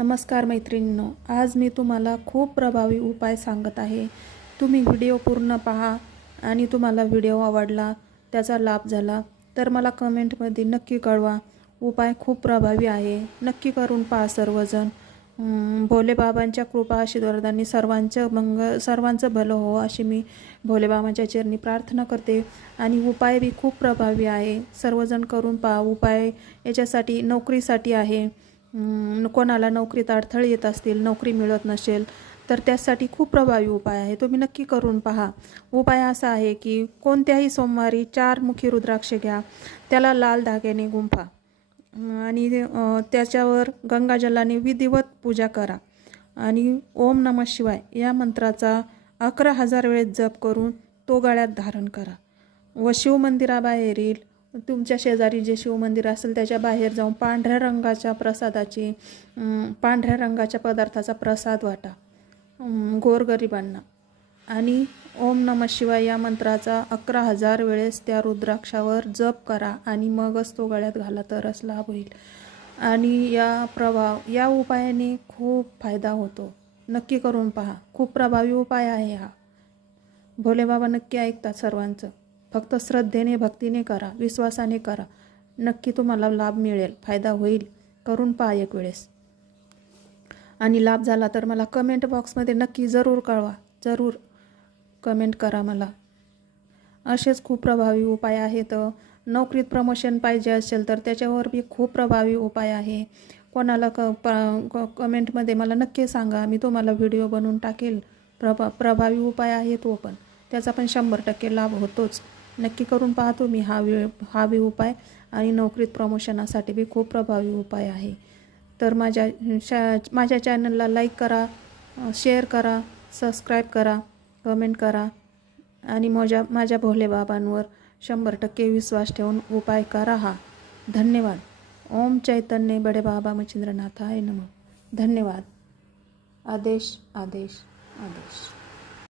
नमस्कार मैत्रिणींनो, आज मी तुम्हाला खूप प्रभावी उपाय सांगत आहे। तुम्ही व्हिडिओ पूर्ण पहा आणि तुम्हाला व्हिडिओ आवडला, त्याचा लाभ झाला तर मला कमेंटमध्ये नक्की कळवा। उपाय खूप प्रभावी आहे, नक्की करून पहा सर्वजण। भोले बाबांच्या कृपा आशीर्वादांनी सर्वांचं भलं हो अशी मी भोले बाबांच्या चरणी प्रार्थना करते। आणि उपाय भी खूप प्रभावी आहे, सर्वजण करून पहा। उपाय याच्यासाठी नोकरीसाठी आहे। कोणाला नोकरीत अडथळे येत असतील, नोकरी मिळत नसेल तर त्यासाठी खूप प्रभावी उपाय आहे, तुम्ही नक्की करून पहा। उपाय असा आहे की कोणत्याही सोमवारी 4 मुखी रुद्राक्ष घ्या, त्याला लाल धाग्याने गुंफा आणि त्याच्यावर गंगाजलाने विधिवत पूजा करा आणि ओम नमः शिवाय या मंत्राचा 11,000 वेळेस जप करून तो गळ्यात धारण करा व शिवमंदिराबाहेरील तुमच्या शेजारी जे शिवमंदिर असेल त्याच्या बाहेर जाऊन पांढऱ्या रंगाच्या पदार्थाचा प्रसाद वाटा गोरगरिबांना आणि ओम नमः शिवाय या मंत्राचा 11,000 वेळेस त्या रुद्राक्षावर जप करा आणि मगच तो गळ्यात घाला, तरच लाभ होईल। आणि या उपायाने खूप फायदा होतो, नक्की करून पहा। खूप प्रभावी उपाय आहे हा, भोले बाबा नक्की ऐकतात सर्वांचं। फक्त श्रद्धेने भक्तीने करा, विश्वासाने करा, नक्की तुम्हाला लाभ मिळेल, फायदा होईल। करून पहा एक वेळेस आणि लाभ झाला तर मला कमेंट बॉक्समध्ये नक्की जरूर कळवा, जरूर कमेंट करा मला। असेच खूप प्रभावी उपाय आहेत। नोकरीत प्रमोशन पाहिजे असेल तर त्याच्यावर बी खूप प्रभावी उपाय आहे। कोणाला कमेंटमध्ये मला नक्की सांगा, मी तुम्हाला व्हिडिओ बनवून टाकेल। प्रभावी उपाय आहे तो पण, त्याचा पण 100% लाभ होतोच। नक्की करून पहा तुम्ही हा उपाय। आणि नोकरीत प्रमोशनासाठी बी खूप प्रभावी उपाय आहे। तर माझ्या चॅनलला लाईक करा, शेअर करा, सबस्क्राईब करा, कमेंट करा आणि माझ्या भोले बाबांवर 100% विश्वास ठेवून उपाय करा हा। धन्यवाद। ओम चैतन्य बड़े बाबा मच्छिंद्रनाथाय नमः। धन्यवाद। आदेश आदेश आदेश।